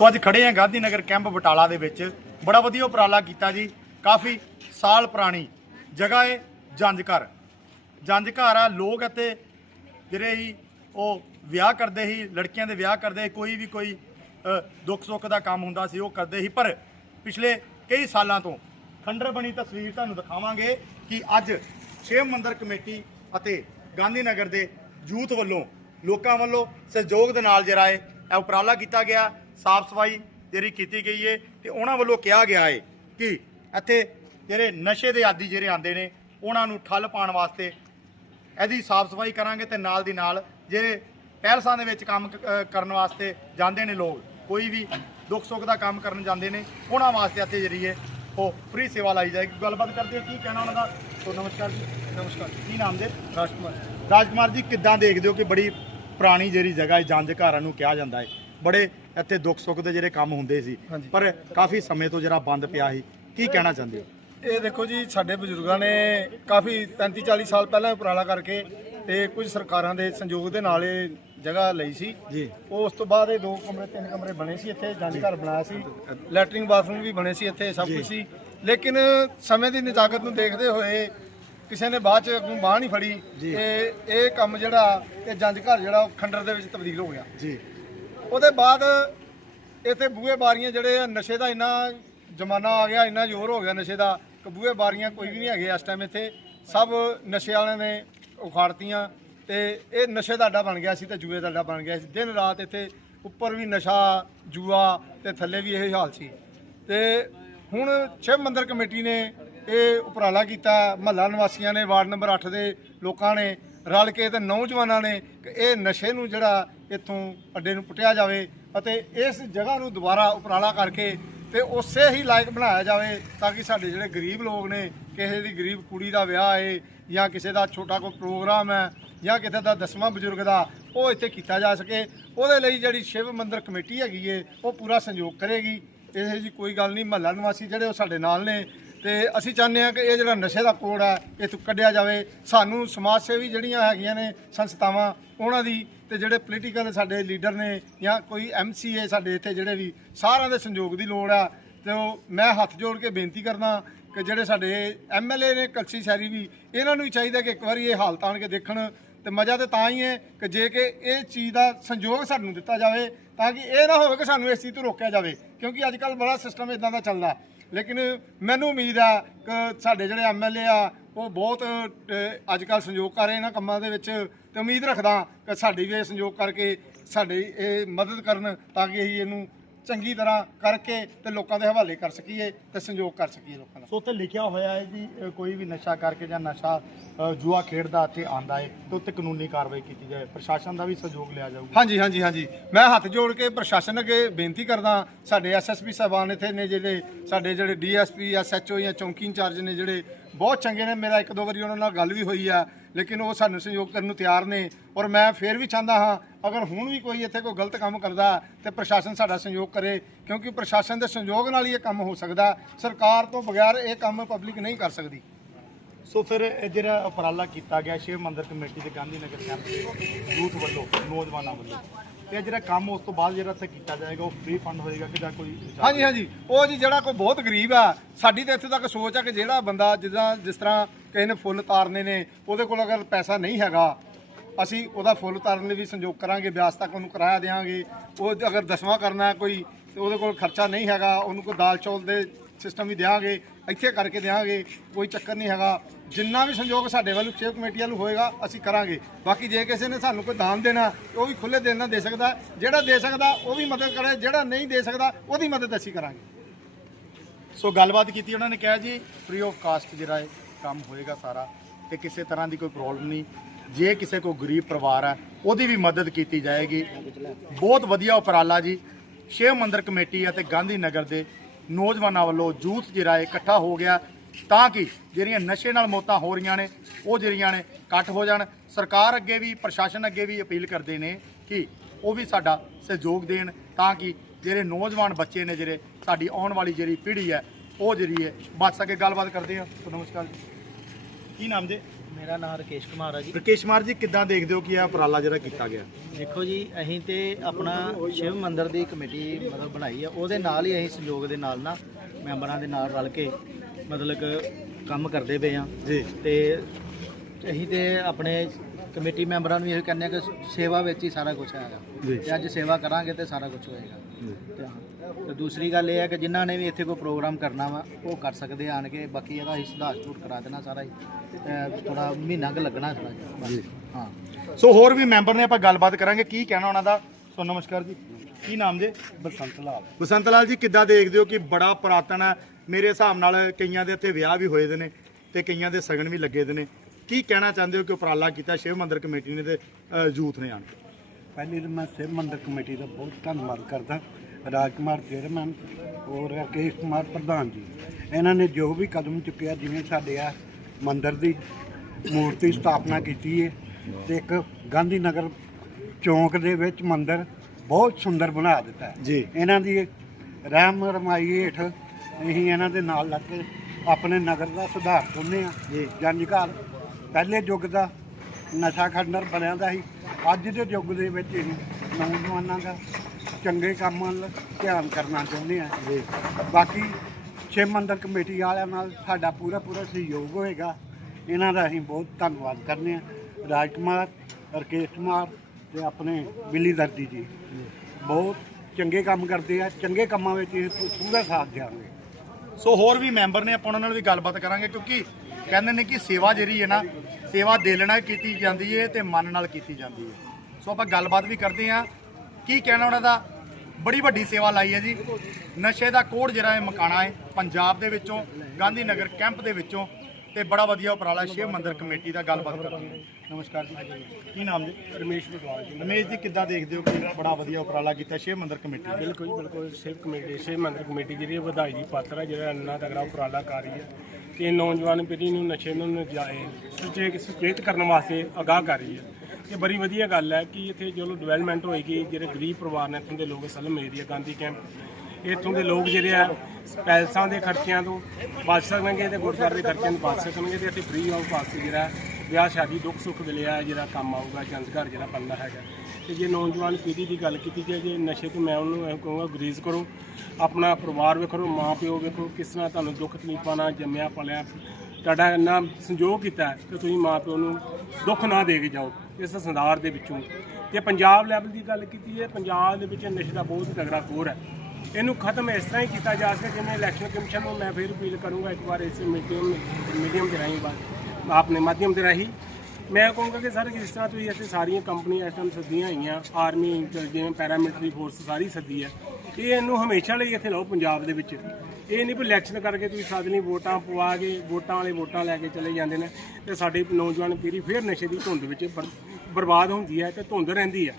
ਸੋ ਅੱਜ ਖੜੇ ਆ ਗਾਂਧੀ ਨਗਰ ਕੈਂਪ ਬਟਾਲਾ ਦੇ ਵਿੱਚ ਬੜਾ ਵਧੀਆ ਉਪਰਾਲਾ ਕੀਤਾ ਜੀ ਕਾਫੀ ਸਾਲ ਪੁਰਾਣੀ ਜਗ੍ਹਾ ਹੈ ਜੰਜਕਰ ਜੰਜਕਰ ਆ ਲੋਕ ਅਤੇ ਜਿਹੜੇ ਹੀ ਉਹ ਵਿਆਹ ਕਰਦੇ ਸੀ ਲੜਕੀਆਂ ਦੇ ਵਿਆਹ ਕਰਦੇ ਕੋਈ ਵੀ ਕੋਈ ਦੁੱਖ ਸੁੱਖ ਦਾ ਕੰਮ ਹੁੰਦਾ ਸੀ ਉਹ ਕਰਦੇ ਸੀ ਪਰ ਪਿਛਲੇ ਕਈ ਸਾਲਾਂ ਤੋਂ ਖੰਡਰ ਬਣੀ ਤਸਵੀਰ ਤੁਹਾਨੂੰ ਦਿਖਾਵਾਂਗੇ ਕਿ ਅੱਜ ਛੇ ਮੰਦਰ ਕਮੇਟੀ ਅਤੇ ਗਾਂਧੀ ਨਗਰ ਦੇ ਯੂਥ ਵੱਲੋਂ ਲੋਕਾਂ ਵੱਲੋਂ ਸਹਿਯੋਗ ਦੇ ਨਾਲ ਜਿਹੜਾ ਹੈ ਇਹ ਉਪਰਾਲਾ ਕੀਤਾ ਗਿਆ ਸਾਫ ਸਫਾਈ ਜਿਹੜੀ ਕੀਤੀ ਗਈ ਏ ਤੇ ਉਹਨਾਂ ਵੱਲੋਂ ਕਿਹਾ ਗਿਆ ਏ ਕਿ ਇੱਥੇ ਜਿਹੜੇ ਨਸ਼ੇ ਦੇ ਆਦੀ ਜਿਹੜੇ ਆਂਦੇ ਨੇ ਉਹਨਾਂ ਨੂੰ ਠੱਲ ਪਾਉਣ ਵਾਸਤੇ ਇਹਦੀ ਸਾਫ ਸਫਾਈ ਕਰਾਂਗੇ ਤੇ ਨਾਲ ਦੀ ਨਾਲ ਜਿਹੜੇ ਪਹਿਲਸਾਂ ਦੇ ਵਿੱਚ ਕੰਮ ਕਰਨ ਵਾਸਤੇ ਜਾਂਦੇ ਨੇ ਲੋਕ ਕੋਈ ਵੀ ਦੁੱਖ ਸੁੱਖ ਦਾ ਕੰਮ ਕਰਨ ਜਾਂਦੇ ਨੇ ਉਹਨਾਂ ਵਾਸਤੇ ਇੱਥੇ ਜਿਹੜੀ ਏ ਉਹ ਫ੍ਰੀ ਸੇਵਾ ਲਈ ਜਾਏਗੀ ਗੱਲਬਾਤ ਕਰਦੇ ਹਾਂ ਕੀ ਕਹਿਣਾ ਉਹਨਾਂ ਦਾ ਸੋ ਨਮਸਕਾਰ ਜੀ ਨਮਸਕਾਰ ਕੀ ਨਾਮ ਦੇ ਰਾਜਕੁਮਾਰ ਰਾਜਕੁਮਾਰ ਜੀ ਕਿੱਦਾਂ ਦੇਖਦੇ ਹੋ ਕਿ ਬੜੀ ਪੁਰਾਣੀ ਜਿਹੜੀ ਜਗ੍ਹਾ ਹੈ ਜੰਜ ਘਰਾਂ ਨੂੰ ਕਿਹਾ ਜਾਂਦਾ ਹੈ ਬੜੇ ਇੱਥੇ ਦੁੱਖ ਸੁੱਖ ਦੇ ਜਿਹੜੇ ਕੰਮ ਹੁੰਦੇ ਸੀ ਪਰ ਕਾਫੀ ਸਮੇਂ ਤੋਂ ਜਿਹੜਾ ਬੰਦ ਪਿਆ ਸੀ ਕੀ ਕਹਿਣਾ ਚਾਹੁੰਦੇ ਹੋ ਇਹ ਦੇਖੋ ਜੀ ਸਾਡੇ ਬਜ਼ੁਰਗਾਂ ਨੇ ਕਾਫੀ 35 40 ਸਾਲ ਪਹਿਲਾਂ ਉਪਰਾਲਾ ਕਰਕੇ ਤੇ ਕੁਝ ਸਰਕਾਰਾਂ ਦੇ ਸੰਯੋਗ ਦੇ ਨਾਲ ਇਹ ਜਗ੍ਹਾ ਲਈ ਸੀ ਜੀ ਉਸ ਤੋਂ ਬਾਅਦ ਇਹ ਦੋ ਕਮਰੇ ਤਿੰਨ ਕਮਰੇ ਬਣੇ ਸੀ ਇੱਥੇ ਜੰਜ ਘਰ ਬਣਾਇਆ ਸੀ ਲੈਟਰਿੰਗ ਬਾਥਰੂਮ ਵੀ ਬਣੇ ਸੀ ਇੱਥੇ ਸਭ ਕੁਝ ਸੀ ਲੇਕਿਨ ਸਮੇਂ ਦੀ ਨਜ਼ਾਕਤ ਨੂੰ ਦੇਖਦੇ ਹੋਏ ਕਿਸੇ ਨੇ ਬਾਅਦ ਚ ਨੂੰ ਬਾਹ ਨਹੀਂ ਫੜੀ ਤੇ ਇਹ ਕੰਮ ਜਿਹੜਾ ਇਹ ਜੰਜ ਘਰ ਜਿਹੜਾ ਖੰਡਰ ਦੇ ਵਿੱਚ ਤਬਦੀਲ ਹੋ ਗਿਆ ਜੀ ਉਹਦੇ ਬਾਅਦ ਇੱਥੇ ਬੂਹੇ ਬਾਰੀਆਂ ਜਿਹੜੇ ਆ ਨਸ਼ੇ ਦਾ ਇੰਨਾ ਜ਼ਮਾਨਾ ਆ ਗਿਆ ਇੰਨਾ ਜ਼ੋਰ ਹੋ ਗਿਆ ਨਸ਼ੇ ਦਾ ਕਿ ਬੂਹੇ ਬਾਰੀਆਂ ਕੋਈ ਵੀ ਨਹੀਂ ਹੈਗੇ ਇਸ ਟਾਈਮ ਇੱਥੇ ਸਭ ਨਸ਼ੇ ਵਾਲਿਆਂ ਨੇ ਉਖਾੜਤੀਆਂ ਤੇ ਇਹ ਨਸ਼ੇ ਦਾ ਅੱਡਾ ਬਣ ਗਿਆ ਸੀ ਤੇ ਜੂਏ ਦਾ ਅੱਡਾ ਬਣ ਗਿਆ ਸੀ ਦਿਨ ਰਾਤ ਇੱਥੇ ਉੱਪਰ ਵੀ ਨਸ਼ਾ ਜੂਆ ਤੇ ਥੱਲੇ ਵੀ ਇਹ ਹਾਲ ਸੀ ਤੇ ਹੁਣ ਛੇ ਮੰਦਰ ਕਮੇਟੀ ਨੇ ਇਹ ਉਪਰਾਲਾ ਕੀਤਾ ਮਹੱਲਾ ਨਿਵਾਸੀਆਂ ਨੇ ਵਾਰਡ ਨੰਬਰ 8 ਦੇ ਲੋਕਾਂ ਨੇ ਰਲ ਕੇ ਤੇ ਨੌਜਵਾਨਾਂ ਨੇ ਇਹ ਨਸ਼ੇ ਨੂੰ ਜਿਹੜਾ ਇੱਥੋਂ ਅੱਡੇ ਨੂੰ ਪੁੱਟਿਆ ਜਾਵੇ ਅਤੇ ਇਸ ਜਗ੍ਹਾ ਨੂੰ ਦੁਬਾਰਾ ਉਪਰਾਲਾ ਕਰਕੇ ਤੇ ਉਸੇ ਹੀ ਲਾਇਕ ਬਣਾਇਆ ਜਾਵੇ ਤਾਂ ਕਿ ਸਾਡੇ ਜਿਹੜੇ ਗਰੀਬ ਲੋਕ ਨੇ ਕਿਸੇ ਦੀ ਗਰੀਬ ਕੁੜੀ ਦਾ ਵਿਆਹ ਹੈ ਜਾਂ ਕਿਸੇ ਦਾ ਛੋਟਾ ਕੋਈ ਪ੍ਰੋਗਰਾਮ ਹੈ ਜਾਂ ਕਿਸੇ ਦਾ ਦਸਵਾਂ ਬਜ਼ੁਰਗ ਦਾ ਉਹ ਇੱਥੇ ਕੀਤਾ ਜਾ ਸਕੇ ਉਹਦੇ ਲਈ ਜਿਹੜੀ ਸ਼ਿਵ ਮੰਦਿਰ ਕਮੇਟੀ ਹੈਗੀ ਏ ਉਹ ਪੂਰਾ ਸਹਿਯੋਗ ਕਰੇਗੀ ਇਹੋ ਜੀ ਕੋਈ ਗੱਲ ਨਹੀਂ ਮਹੱਲਾ ਨਿਵਾਸੀ ਜਿਹੜੇ ਉਹ ਸਾਡੇ ਨਾਲ ਨੇ ਤੇ ਅਸੀਂ ਚਾਹੁੰਦੇ ਹਾਂ ਕਿ ਇਹ ਜਿਹੜਾ ਨਸ਼ੇ ਦਾ ਕੋੜ ਹੈ ਇਹ ਤੋਂ ਕੱਢਿਆ ਜਾਵੇ ਸਾਨੂੰ ਸਮਾਜ ਸੇਵੀ ਜਿਹੜੀਆਂ ਹੈਗੀਆਂ ਨੇ ਸੰਸਥਾਵਾਂ ਉਹਨਾਂ ਦੀ ਤੇ ਜਿਹੜੇ ਪੋਲੀਟੀਕਲ ਸਾਡੇ ਲੀਡਰ ਨੇ ਜਾਂ ਕੋਈ ਐਮਸੀਏ ਸਾਡੇ ਇੱਥੇ ਜਿਹੜੇ ਵੀ ਸਾਰਿਆਂ ਦੇ ਸੰਯੋਗ ਦੀ ਲੋੜ ਆ ਤੇ ਉਹ ਮੈਂ ਹੱਥ ਜੋੜ ਕੇ ਬੇਨਤੀ ਕਰਦਾ ਕਿ ਜਿਹੜੇ ਸਾਡੇ ਐਮਐਲਏ ਨੇ ਕਲਸੀ ਸ਼ਹਿਰੀ ਵੀ ਇਹਨਾਂ ਨੂੰ ਹੀ ਚਾਹੀਦਾ ਕਿ ਇੱਕ ਵਾਰੀ ਇਹ ਹਾਲਤ ਆਣ ਕੇ ਦੇਖਣ ਤੇ ਮਜ਼ਾ ਤੇ ਤਾਂ ਹੀ ਹੈ ਕਿ ਜੇ ਕਿ ਇਹ ਚੀਜ਼ ਦਾ ਸੰਯੋਗ ਸਾਨੂੰ ਦਿੱਤਾ ਜਾਵੇ ਤਾਂ ਕਿ ਇਹ ਨਾ ਹੋਵੇ ਕਿ ਸਾਨੂੰ ਇਸ ਚੀਜ਼ ਤੋਂ ਰੋਕਿਆ ਜਾਵੇ ਕਿਉਂਕਿ ਅੱਜ ਕੱਲ ਬੜਾ ਸਿਸਟਮ ਇਦਾਂ ਦਾ ਚੱਲਦਾ ਲੇਕਿਨ ਮੈਨੂੰ ਉਮੀਦ ਆ ਕਿ ਸਾਡੇ ਜਿਹੜੇ ਐਮਐਲਏ ਆ ਉਹ ਬਹੁਤ ਅੱਜ ਕੱਲ ਸੰਯੋਗ ਕਰ ਰਹੇ ਇਹਨਾਂ ਕੰਮਾਂ ਦੇ ਵਿੱਚ ਤੇ ਉਮੀਦ ਰੱਖਦਾ ਕਿ ਸਾਡੀ ਵੀ ਇਹ ਸੰਯੋਗ ਕਰਕੇ ਸਾਡੇ ਇਹ ਮਦਦ ਕਰਨ ਤਾਂ ਕਿ ਅਸੀਂ ਇਹਨੂੰ ਚੰਗੀ ਤਰ੍ਹਾਂ ਕਰਕੇ ਤੇ ਲੋਕਾਂ ਦੇ ਹਵਾਲੇ ਕਰ ਸਕੀਏ ਤੇ ਸੰਯੋਗ ਕਰ ਸਕੀਏ ਲੋਕਾਂ ਨਾਲ ਸੋ ਉੱਤੇ ਲਿਖਿਆ ਹੋਇਆ ਹੈ ਜੀ ਕੋਈ ਵੀ ਨਸ਼ਾ ਕਰਕੇ ਜਾਂ ਨਸ਼ਾ ਜੂਆ ਖੇਡਦਾ ਇੱਥੇ ਆਂਦਾ ਹੈ ਤੇ ਉੱਤੇ ਕਾਨੂੰਨੀ ਕਾਰਵਾਈ ਕੀਤੀ ਜਾਏ ਪ੍ਰਸ਼ਾਸਨ ਦਾ ਵੀ ਸਹਿਯੋਗ ਲਿਆ ਜਾਊਗਾ ਹਾਂਜੀ ਹਾਂਜੀ ਹਾਂਜੀ ਮੈਂ ਹੱਥ ਜੋੜ ਕੇ ਪ੍ਰਸ਼ਾਸਨ ਅੱਗੇ ਬੇਨਤੀ ਕਰਦਾ ਸਾਡੇ ਐਸਐਸਪੀ ਸਾਹਿਬਾਨ ਇੱਥੇ ਨੇ ਜਿਹੜੇ ਸਾਡੇ ਜਿਹੜੇ ਡੀਐਸਪੀ ਐਸਐਚਓ ਜਾਂ ਚੌਂਕੀ ਇੰਚਾਰਜ ਨੇ ਜਿਹੜੇ ਬਹੁਤ ਚੰਗੇ ਨੇ ਮੇਰਾ ਇੱਕ ਦੋ ਵਾਰੀ ਉਹਨਾਂ ਨਾਲ ਗੱਲ ਵੀ ਹੋਈ ਆ ਲੇਕਿਨ ਉਹ ਸਾਨੂੰ ਸਹਿਯੋਗ ਕਰਨ ਨੂੰ ਤਿਆਰ ਨੇ ਔਰ ਮੈਂ ਫੇਰ ਵੀ ਚਾਹੁੰਦਾ ਹਾਂ ਅਗਰ ਹੁਣ ਵੀ ਕੋਈ ਇੱਥੇ ਕੋਈ ਗਲਤ ਕੰਮ ਕਰਦਾ ਤੇ ਪ੍ਰਸ਼ਾਸਨ ਸਾਡਾ ਸਹਿਯੋਗ ਕਰੇ ਕਿਉਂਕਿ ਪ੍ਰਸ਼ਾਸਨ ਦੇ ਸਹਿਯੋਗ ਨਾਲ ਹੀ ਇਹ ਕੰਮ ਹੋ ਸਕਦਾ ਸਰਕਾਰ ਤੋਂ ਬਗੈਰ ਇਹ ਕੰਮ ਪਬਲਿਕ ਨਹੀਂ ਕਰ ਸਕਦੀ ਸੋ ਫਿਰ ਜਿਹੜਾ ਉਪਰਾਲਾ ਕੀਤਾ ਗਿਆ ਸ਼ਿਵ ਮੰਦਰ ਕਮੇਟੀ ਤੇ ਗਾਂਧੀ ਨਗਰ ਕੈਂਪ ਯੂਥ ਵੱਲੋਂ ਨੌਜਵਾਨਾਂ ਵੱਲੋਂ ਤੇ ਜਿਹੜਾ ਕੰਮ ਉਸ ਤੋਂ ਬਾਅਦ ਜਿਹੜਾ ਇੱਥੇ ਕੀਤਾ ਜਾਏਗਾ ਉਹ ਫ੍ਰੀ ਫੰਡ ਹੋਏਗਾ ਕਿ ਜਾਂ ਕੋਈ ਹਾਂਜੀ ਹਾਂਜੀ ਉਹ ਜੀ ਜਿਹੜਾ ਕੋਈ ਬਹੁਤ ਗਰੀਬ ਆ ਸਾਡੀ ਤਾਂ ਇੱਥੇ ਤੱਕ ਸੋਚ ਆ ਕਿ ਜਿਹੜਾ ਬੰਦਾ ਜਿੱਦਾਂ ਜਿਸ ਤਰ੍ਹਾਂ ਕਿਸੇ ਨੇ ਫੁੱਲ ਤਾਰਨੇ ਨੇ ਉਹਦੇ ਕੋਲ ਅਗਰ ਪੈਸਾ ਨਹੀਂ ਹੈਗਾ ਅਸੀਂ ਉਹਦਾ ਫੁੱਲ ਤਰਨ ਲਈ ਵੀ ਸੰਯੋਗ ਕਰਾਂਗੇ ਵਿਆਸ ਤੱਕ ਉਹਨੂੰ ਕਿਰਾਇਆ ਦੇਵਾਂਗੇ ਉਹ ਅਗਰ ਦਸਵਾਂ ਕਰਨਾ ਕੋਈ ਉਹਦੇ ਕੋਲ ਖਰਚਾ ਨਹੀਂ ਹੈਗਾ ਉਹਨੂੰ ਕੋਈ ਦਾਲ ਚੌਲ ਦੇ ਸਿਸਟਮ ਵੀ ਦੇਵਾਂਗੇ ਇੱਥੇ ਕਰਕੇ ਦੇਵਾਂਗੇ ਕੋਈ ਚੱਕਰ ਨਹੀਂ ਹੈਗਾ ਜਿੰਨਾ ਵੀ ਸੰਯੋਗ ਸਾਡੇ ਵੱਲੋਂ ਸੇਵ ਕਮੇਟੀ ਵੱਲੋਂ ਹੋਏਗਾ ਅਸੀਂ ਕਰਾਂਗੇ ਬਾਕੀ ਜੇ ਕਿਸੇ ਨੇ ਸਾਨੂੰ ਕੋਈ ਦਾਨ ਦੇਣਾ ਉਹ ਵੀ ਖੁੱਲੇ ਦਿਲ ਨਾਲ ਦੇ ਸਕਦਾ ਜਿਹੜਾ ਦੇ ਸਕਦਾ ਉਹ ਵੀ ਮਦਦ ਕਰੇ ਜਿਹੜਾ ਨਹੀਂ ਦੇ ਸਕਦਾ ਉਹਦੀ ਮਦਦ ਅਸੀਂ ਕਰਾਂਗੇ ਸੋ ਗੱਲਬਾਤ ਕੀਤੀ ਉਹਨਾਂ ਨੇ ਕਿਹਾ ਜੀ ਫ੍ਰੀ ਆਫ ਕਾਸਟ ਜਿਹੜਾ ਹੈ ਕੰਮ ਹੋਏਗਾ ਸਾਰਾ ਤੇ ਕਿਸੇ ਤਰ੍ਹਾਂ ਦੀ ਕੋਈ ਪ੍ਰੋਬਲਮ ਨਹੀਂ ਜੇ ਕਿਸੇ ਕੋ ਗਰੀਬ ਪਰਿਵਾਰ ਹੈ ਉਹਦੀ ਵੀ ਮਦਦ ਕੀਤੀ ਜਾਏਗੀ ਬਹੁਤ ਵਧੀਆ ਉਪਰਾਲਾ ਜੀ ਸ਼ੇਵ ਮੰਦਰ ਕਮੇਟੀ ਅਤੇ ਗਾਂਧੀ ਨਗਰ ਦੇ ਨੌਜਵਾਨਾਂ ਵੱਲੋਂ ਜੂਥ ਜਿਹੜਾ ਇਕੱਠਾ ਹੋ ਗਿਆ ਤਾਂ ਕਿ ਜਿਹੜੀਆਂ ਨਸ਼ੇ ਨਾਲ ਮੌਤਾਂ ਹੋ ਰਹੀਆਂ ਨੇ ਉਹ ਜਿਹੜੀਆਂ ਨੇ ਕੱਟ ਹੋ ਜਾਣ ਸਰਕਾਰ ਅੱਗੇ ਵੀ ਪ੍ਰਸ਼ਾਸਨ ਅੱਗੇ ਵੀ ਅਪੀਲ ਕਰਦੇ ਨੇ ਕਿ ਉਹ ਵੀ ਸਾਡਾ ਸਹਿਯੋਗ ਦੇਣ ਤਾਂ ਕਿ ਜਿਹੜੇ ਨੌਜਵਾਨ ਬੱਚੇ ਨੇ ਜਿਹੜੇ ਸਾਡੀ ਆਉਣ ਵਾਲੀ ਜਿਹੜੀ ਪੀੜ੍ਹੀ ਹੈ ਉਹ ਜਿਹੜੀ ਹੈ ਬਾਤ ਸਕੇ ਗੱਲਬਾਤ ਕਰਦੇ ਆ ਨਮਸਕਾਰ ਕੀ ਨਾਮ ਦੇ ਮੇਰਾ ਨਾਮ ਰਕੇਸ਼ ਕੁਮਾਰ ਆ ਜੀ ਰਕੇਸ਼ ਕੁਮਾਰ ਜੀ ਕਿੱਦਾਂ ਦੇਖਦੇ ਹੋ ਕਿ ਇਹ ਉਪਰਾਲਾ ਜਿਹੜਾ ਕੀਤਾ ਗਿਆ ਦੇਖੋ ਜੀ ਅਸੀਂ ਤੇ ਆਪਣਾ ਸ਼ਿਵ ਮੰਦਿਰ ਦੀ ਕਮੇਟੀ ਮਤਲਬ ਬਣਾਈ ਆ ਉਹਦੇ ਨਾਲ ਹੀ ਅਸੀਂ ਸਹਿਯੋਗ ਦੇ ਨਾਲ ਨਾ ਮੈਂਬਰਾਂ ਦੇ ਨਾਲ ਰਲ ਕੇ ਮਤਲਬ ਕੰਮ ਕਰਦੇ ਪਏ ਆ ਜੀ ਤੇ ਅਸੀਂ ਤੇ ਆਪਣੇ ਕਮੇਟੀ ਮੈਂਬਰਾਂ ਨੂੰ ਇਹ ਕਹਿੰਦੇ ਆ ਕਿ ਸੇਵਾ ਵਿੱਚ ਹੀ ਸਾਰਾ ਕੁਝ ਆਏਗਾ ਤੇ ਅੱਜ ਸੇਵਾ ਕਰਾਂਗੇ ਤੇ ਸਾਰਾ ਕੁਝ ਹੋਏਗਾ ਜੀ ਤੇ ਹਾਂ ਤੇ ਦੂਸਰੀ ਗੱਲ ਇਹ ਹੈ ਕਿ ਜਿਨ੍ਹਾਂ ਨੇ ਵੀ ਇੱਥੇ ਕੋਈ ਪ੍ਰੋਗਰਾਮ ਕਰਨਾ ਵਾ ਉਹ ਕਰ ਸਕਦੇ ਆਣ ਕੇ ਬਾਕੀ ਇਹਦਾ ਅਸੀਂ ਸੁਧਾਰ ਸ਼ੂਟ ਕਰਾ ਦੇਣਾ ਸਾਰਾ ਹੀ ਥੋੜਾ ਮਹੀਨਾ ਕੁ ਲੱਗਣਾ ਥੋੜਾ ਜੀ ਹਾਂ ਸੋ ਹੋਰ ਵੀ ਮੈਂਬਰ ਨੇ ਆਪਾਂ ਗੱਲਬਾਤ ਕਰਾਂਗੇ ਕੀ ਕਹਿਣਾ ਉਹਨਾਂ ਦਾ ਸੋ ਨਮਸਕਾਰ ਜੀ ਕੀ ਨਾਮ ਦੇ ਬਸੰਤ ਲਾਲ ਬਸੰਤ ਲਾਲ ਜੀ ਕਿੱਦਾਂ ਦੇਖਦੇ ਹੋ ਕਿ ਬੜਾ ਪ੍ਰਾਤਨ ਹੈ ਮੇਰੇ ਹਿਸਾਬ ਨਾਲ ਕਈਆਂ ਦੇ ਇੱਥੇ ਵਿਆਹ ਵੀ ਹੋਏ ਦੇ ਨੇ ਤੇ ਕਈਆਂ ਦੇ ਸਗਨ ਵੀ ਲੱਗੇ ਦੇ ਨੇ ਕੀ ਕਹਿਣਾ ਚਾਹੁੰਦੇ ਹੋ ਕਿ ਉਪਰਾਲਾ ਕੀਤਾ ਸ਼ਿਵ ਮੰਦਰ ਕਮੇਟੀ ਨੇ ਤੇ ਯੂਥ ਨੇ ਆਣ ਕੇ ਪਹਿਲੀ ਮੈਂ ਸ਼ਿਵ ਮੰਦਰ ਕਮੇਟੀ ਦਾ ਬਹੁਤ ਧੰਨਵਾਦ ਕਰਦਾ ਰਾਜਕੁਮਾਰ ਕੁਮਾਰ ਚੇਅਰਮੈਨ ਔਰ ਰਾਕੇਸ਼ ਕੁਮਾਰ ਪ੍ਰਧਾਨ ਜੀ ਇਹਨਾਂ ਨੇ ਜੋ ਵੀ ਕਦਮ ਚੁੱਕਿਆ ਜਿਵੇਂ ਸਾਡੇ ਆ ਮੰਦਿਰ ਦੀ ਮੂਰਤੀ ਸਥਾਪਨਾ ਕੀਤੀ ਹੈ ਤੇ ਇੱਕ ਗਾਂਧੀ ਨਗਰ ਚੌਂਕ ਦੇ ਵਿੱਚ ਮੰਦਿਰ ਬਹੁਤ ਸੁੰਦਰ ਬਣਾ ਦਿੱਤਾ ਹੈ ਜੀ ਇਹਨਾਂ ਦੀ ਰਹਿਮ ਰਮਾਈ ਹੇਠ ਅਸੀਂ ਇਹਨਾਂ ਦੇ ਨਾਲ ਲੱਗ ਕੇ ਆਪਣੇ ਨਗਰ ਦਾ ਸੁਧਾਰ ਕਰਨੇ ਆ ਜਾਨੀ ਘਰ ਪਹਿਲੇ ਯੁੱਗ ਦਾ ਨਸ਼ਾ ਖੰਡਰ ਬਣਿਆ ਦਾ ਸੀ ਅੱਜ ਦੇ ਯੁੱਗ ਦੇ ਵਿੱਚ ਨੌਜਵਾਨਾਂ ਦਾ ਚੰਗੇ ਕੰਮ ਵੱਲ ਧਿਆਨ ਕਰਨਾ ਚਾਹੁੰਦੇ ਆ ਜੀ ਬਾਕੀ ਛੇ ਮੰਦਰ ਕਮੇਟੀ ਵਾਲਿਆਂ ਨਾਲ ਸਾਡਾ ਪੂਰਾ ਪੂਰਾ ਸਹਿਯੋਗ ਹੋਏਗਾ ਇਹਨਾਂ ਦਾ ਅਸੀਂ ਬਹੁਤ ਧੰਨਵਾਦ ਕਰਨੇ ਆ ਰਾਜ ਕੁਮਾਰ ਰਕੇਸ਼ ਕੁਮਾਰ ਤੇ ਆਪਣੇ ਬਿੱਲੀ ਦਰਦੀ ਜੀ ਬਹੁਤ ਚੰਗੇ ਕੰਮ ਕਰਦੇ ਆ ਚੰਗੇ ਕੰਮਾਂ ਵਿੱਚ ਇਹ ਪੂਰਾ ਸਾਥ ਦੇਣਗੇ ਸੋ ਹੋਰ ਵੀ ਮੈਂਬਰ ਨੇ ਆਪਾਂ ਉਹਨਾਂ ਨਾਲ ਵੀ ਗੱਲਬਾਤ ਕਰਾਂਗੇ ਕਿਉਂਕਿ ਕਹਿੰਦੇ ਨੇ ਕਿ ਸੇਵਾ ਜਿਹੜੀ ਹੈ ਨਾ ਸੇਵਾ ਦੇ ਲੈਣਾ ਕੀਤੀ ਜਾਂਦੀ ਹੈ ਤੇ ਮਨ ਨਾਲ ਕੀਤੀ ਜਾਂਦੀ ਹੈ ਸੋ ਆਪਾਂ ਗੱਲਬਾਤ ਵੀ ਕਰਦੇ ਆਂ ਕੀ ਕਹਿਣਾ ਉਹਨਾਂ ਦਾ ਬੜੀ ਵੱਡੀ ਸੇਵਾ ਲਾਈ ਹੈ ਜੀ ਨਸ਼ੇ ਦਾ ਕੋੜ ਜਿਹੜਾ ਹੈ ਮਕਾਣਾ ਹੈ ਪੰਜਾਬ ਦੇ ਵਿੱਚੋਂ ਗਾਂਧੀ ਨਗਰ ਕੈਂਪ ਦੇ ਵਿੱਚੋਂ ਤੇ ਬੜਾ ਵਧੀਆ ਉਪਰਾਲਾ ਸ਼ਿਵ ਮੰਦਿਰ ਕਮੇਟੀ ਦਾ ਗੱਲਬਾਤ ਕਰਦੇ ਹਾਂ ਨਮਸਕਾਰ ਜੀ ਕੀ ਨਾਮ ਜੀ ਰਮੇਸ਼ ਬਗਵਾਲ ਜੀ ਰਮੇਸ਼ ਜੀ ਕਿੱਦਾਂ ਦੇਖਦੇ ਹੋ ਕਿ ਬੜਾ ਵਧੀਆ ਉਪਰਾਲਾ ਕੀਤਾ ਸ਼ਿਵ ਮੰਦਿਰ ਕਮੇਟੀ ਬਿਲਕੁਲ ਬਿਲਕੁਲ ਸ਼ਿਵ ਕਮੇਟੀ ਸ਼ਿਵ ਮੰਦਿਰ ਕਮੇਟੀ ਜਿਹੜੀ ਵਧਾਈ ਦੀ ਪਾਤਰ ਹੈ ਜਿਹੜਾ ਇੰਨਾ ਤਗੜਾ ਉਪਰਾਲਾ ਕਰ ਰਹੀ ਹੈ ਕਿ ਨੌਜਵਾਨ ਪੀੜ੍ਹੀ ਨੂੰ ਨਸ਼ੇ ਨੂੰ ਨਜਾਏ ਸੁਚੇਤ ਕਰਨ ਵਾਸਤੇ ਅਗਾਹ ਕਰ ਰਹੀ ਹੈ ਇਹ ਬੜੀ ਵਧੀਆ ਗੱਲ ਹੈ ਕਿ ਇੱਥੇ ਜੋ ਡਿਵੈਲਪਮੈਂਟ ਹੋਏਗੀ ਜਿਹੜੇ ਗਰੀਬ ਪਰਿਵਾਰ ਨੇ ਇੱਥੋਂ ਦੇ ਲੋਕ ਸਲਮ ਏਰੀਆ ਗਾਂਧੀ ਕੈਂਪ ਇੱਥੋਂ ਦੇ ਲੋਕ ਜਿਹੜੇ ਆ ਪੈਲਸਾਂ ਦੇ ਖਰਚਿਆਂ ਤੋਂ ਬਚ ਸਕਣਗੇ ਤੇ ਗੁਰਦੁਆਰੇ ਦੇ ਖਰਚਿਆਂ ਤੋਂ ਬਚ ਸਕਣਗੇ ਤੇ ਇੱਥੇ ਫ੍ਰੀ ਆਫ ਕਾਸਟ ਜਿਹੜਾ ਵਿਆਹ ਸ਼ਾਦੀ ਦੁੱਖ ਸੁੱਖ ਮਿਲਿਆ ਜਿਹੜਾ ਕੰਮ ਆਊਗਾ ਘਰ ਜਿਹੜਾ ਬੰਦਾ ਹੈਗਾ ਤੇ ਜੇ ਨੌਜਵਾਨ ਪੀੜ੍ਹੀ ਦੀ ਗੱਲ ਕੀਤੀ ਜੇ ਜੇ ਨਸ਼ੇ ਤੋਂ ਮੈਂ ਉਹਨੂੰ ਇਹ ਕਹੂੰਗਾ ਗਰੀਜ਼ ਕਰੋ ਆਪਣਾ ਪਰਿਵਾਰ ਵੇਖੋ ਮਾਂ ਪਿਓ ਵੇਖੋ ਕਿਸ ਤਰ੍ਹਾਂ ਤੁਹਾਨੂੰ ਦੁੱਖ ਤਕਲੀਫਾਂ ਨਾਲ ਜੰਮਿਆ ਪਲਿਆ ਤੁਹਾਡਾ ਇੰਨਾ ਸੰਜੋਗ ਕੀਤਾ ਤੇ ਤੁਸੀਂ ਮਾਂ ਪਿਓ ਨੂੰ ਦੁੱਖ ਨਾ ਦੇ ਕੇ ਜਾਓ ਇਸ ਸੰਦਾਰ ਦੇ ਵਿੱਚੋਂ ਤੇ ਪੰਜਾਬ ਲੈਵਲ ਦੀ ਗੱਲ ਕੀਤੀ ਹੈ ਪੰਜਾਬ ਦੇ ਵਿੱਚ ਨਸ਼ੇ ਦਾ ਬਹੁਤ ਤਗੜਾ ਕੋਰ ਹੈ ਇਹਨੂੰ ਖਤਮ ਇਸ ਤਰ੍ਹਾਂ ਹੀ ਕੀਤਾ ਜਾ ਸਕੇ ਜਿਵੇਂ ਇਲੈਕਸ਼ਨ ਕਮਿਸ਼ਨ ਨੂੰ ਮੈਂ ਫਿਰ ਅਪੀਲ ਕਰੂੰਗਾ ਇੱਕ ਵਾਰ ਇਸ ਮੀਡੀਅਮ ਮੀਡੀਅਮ ਦੇ ਰਾਹੀਂ ਬਾਤ ਆਪਣੇ ਮਾਧਿਅਮ ਦੇ ਰਾਹੀਂ ਮੈਂ ਕਹੂੰਗਾ ਕਿ ਸਰ ਜਿਸ ਤਰ੍ਹਾਂ ਤੁਸੀਂ ਇੱਥੇ ਸਾਰੀਆਂ ਕੰਪਨੀ ਇਸ ਸੱਦੀਆਂ ਆਈਆਂ ਆਰਮੀ ਜਿਵੇਂ ਪੈਰਾਮਿਲਟਰੀ ਫੋਰਸ ਸਾਰੀ ਸੱਦੀ ਹੈ ਇਹ ਇਹਨੂੰ ਹਮੇਸ਼ਾ ਲਈ ਇੱਥੇ ਲਾਓ ਪੰਜਾਬ ਦੇ ਵਿੱਚ ਇਹ ਨਹੀਂ ਵੀ ਇਲੈਕਸ਼ਨ ਕਰਕੇ ਤੁਸੀਂ ਸਾਧਨੀ ਵੋਟਾਂ ਪਵਾ ਕੇ ਵੋਟਾਂ ਵਾਲੇ ਵੋਟਾਂ ਲੈ ਕੇ ਚਲੇ ਜਾਂਦੇ ਨੇ ਤੇ ਸਾਡੀ ਨੌਜਵਾਨ ਪੀੜ੍ਹੀ ਫੇਰ ਨਸ਼ੇ ਦੀ ਧੁੰਦ ਵਿੱਚ ਬਰਬਾਦ ਹੁੰਦੀ ਹੈ ਤੇ ਧੁੰਦ ਰਹਿੰਦੀ ਹੈ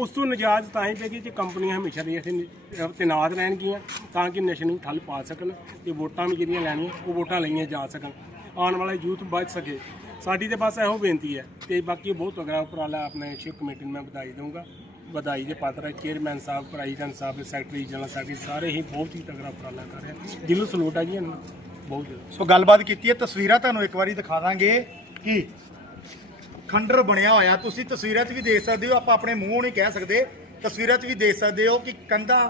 ਉਸ ਤੋਂ ਨਜਾਜ਼ ਤਾਂ ਹੀ ਪੈਗੀ ਕਿ ਕੰਪਨੀਆਂ ਹਮੇਸ਼ਾ ਲਈ ਇੱਥੇ ਤਨਾਤ ਰਹਿਣਗੀਆਂ ਤਾਂ ਕਿ ਨਸ਼ੇ ਨੂੰ ਥਲ ਪਾ ਸਕਣ ਤੇ ਵੋਟਾਂ ਵੀ ਜਿਹੜੀਆਂ ਲੈਣੀਆਂ ਉਹ ਵੋਟਾਂ ਲਈਆਂ ਜਾ ਸਕਣ ਆਉਣ ਵਾਲੇ ਯੂਥ ਬਚ ਸਕੇ ਸਾਡੀ ਤੇ ਬਸ ਇਹੋ ਬੇਨਤੀ ਹੈ ਤੇ ਬਾਕੀ ਬਹੁਤ ਅਗਰਾ ਉਪਰਾਲਾ ਆਪਣੇ ਸ਼ਿਵ ਕਮੇਟੀ ਨੂੰ ਮੈਂ ਵਧਾਈ ਦਊਂਗਾ ਵਧਾਈ ਦੇ ਪਾਤਰ ਹੈ ਚੇਅਰਮੈਨ ਸਾਹਿਬ ਪ੍ਰੈਜ਼ੀਡੈਂਟ ਸਾਹਿਬ ਸੈਕਟਰੀ ਜਨਰਲ ਸਾਹਿਬ ਸਾਰੇ ਹੀ ਬਹੁਤ ਹੀ ਤਗੜਾ ਉਪਰਾਲਾ ਕਰ ਰਹੇ ਆ ਦਿਲੋਂ ਸਲੂਟ ਆ ਜੀ ਇਹਨਾਂ ਬਹੁਤ ਸੋ ਗੱਲਬਾਤ ਕੀਤੀ ਹੈ ਤਸਵੀਰਾਂ ਤੁਹਾਨੂੰ ਇੱਕ ਵਾਰੀ ਦਿਖਾ ਦਾਂਗੇ ਕਿ ਖੰਡਰ ਬਣਿਆ ਹੋਇਆ ਤੁਸੀਂ ਤਸਵੀਰਾਂ 'ਚ ਵੀ ਦੇਖ ਸਕਦੇ ਹੋ ਆਪਾਂ ਆਪਣੇ ਮੂੰਹੋਂ ਨਹੀਂ ਕਹਿ ਸਕਦੇ ਤਸਵੀਰਾਂ 'ਚ ਵੀ ਦੇਖ ਸਕਦੇ ਹੋ ਕਿ ਕੰਧਾਂ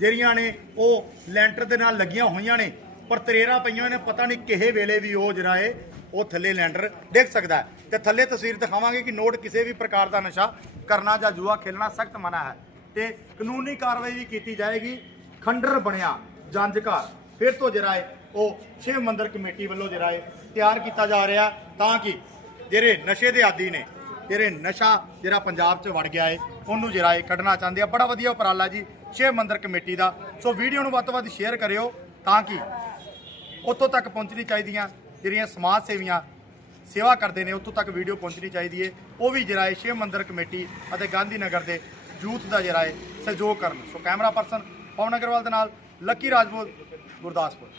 ਜਿਹੜੀਆਂ ਨੇ ਉਹ ਲੈਂਟਰ ਦੇ ਨਾਲ ਲੱਗੀਆਂ ਹੋਈਆਂ ਨੇ ਪਰ ਤਰੇਰਾ ਪਈਆਂ ਨੇ ਪਤਾ ਨਹੀਂ ਕਿਹੇ ਵੇਲੇ ਵੀ ਉਹ ਜਰਾਏ ਉਹ ਥੱਲੇ ਲੈਂਡਰ ਦੇਖ ਸਕਦਾ ਤੇ ਥੱਲੇ ਤਸਵੀਰ ਦਿਖਾਵਾਂਗੇ ਕਿ ਨੋਟ ਕਿਸੇ ਵੀ ਪ੍ਰਕਾਰ ਦਾ ਨਸ਼ਾ ਕਰਨਾ ਜਾਂ ਜੂਆ ਖੇਲਣਾ ਸਖਤ ਮਨਾ ਹੈ ਤੇ ਕਾਨੂੰਨੀ ਕਾਰਵਾਈ ਵੀ ਕੀਤੀ ਜਾਏਗੀ ਖੰਡਰ ਬਣਿਆ ਜੰਜਕਾਰ ਫਿਰ ਤੋਂ ਜਰਾਏ ਉਹ ਸ਼ਿਵ ਮੰਦਰ ਕਮੇਟੀ ਵੱਲੋਂ ਜਰਾਏ ਤਿਆਰ ਕੀਤਾ ਜਾ ਰਿਹਾ ਤਾਂ ਕਿ ਜਿਹੜੇ ਨਸ਼ੇ ਦੇ ਆਦੀ ਨੇ ਜਿਹੜੇ ਨਸ਼ਾ ਜਿਹੜਾ ਪੰਜਾਬ 'ਚ ਵੜ ਗਿਆ ਏ ਉਹਨੂੰ ਜਿਹੜਾ ਏ ਕੱਢਣਾ ਚਾਹੁੰਦੇ ਆ ਬੜਾ ਵਧੀਆ ਉਪਰਾਲਾ ਜੀ ਛੇ ਮੰਦਰ ਕਮੇਟੀ ਦਾ ਸੋ ਵੀਡੀਓ ਨੂੰ ਵੱਧ ਤੋਂ ਵੱਧ ਸ਼ੇਅਰ ਕਰਿਓ ਤਾਂ ਕਿ ਉੱਥੋਂ ਤੱਕ ਪਹੁੰਚਣੀ ਚਾਹੀਦੀਆਂ ਜਿਹੜੀਆਂ ਸਮਾਜ ਸੇਵੀਆਂ ਸੇਵਾ ਕਰਦੇ ਨੇ ਉੱਥੋਂ ਤੱਕ ਵੀਡੀਓ ਪਹੁੰਚਣੀ ਚਾਹੀਦੀ ਏ ਉਹ ਵੀ ਜਿਹੜਾ ਏ ਛੇ ਮੰਦਰ ਕਮੇਟੀ ਅਤੇ ਗਾਂਧੀ ਨਗਰ ਦੇ ਯੂਥ ਦਾ ਜਿਹੜਾ ਏ ਸਹਿਯੋਗ ਕਰਨ so camera person Pawan Agarwal ਦੇ ਨਾਲ ਲੱਕੀ ਰਾਜਪੂਤ ਗੁਰਦਾਸਪੁਰ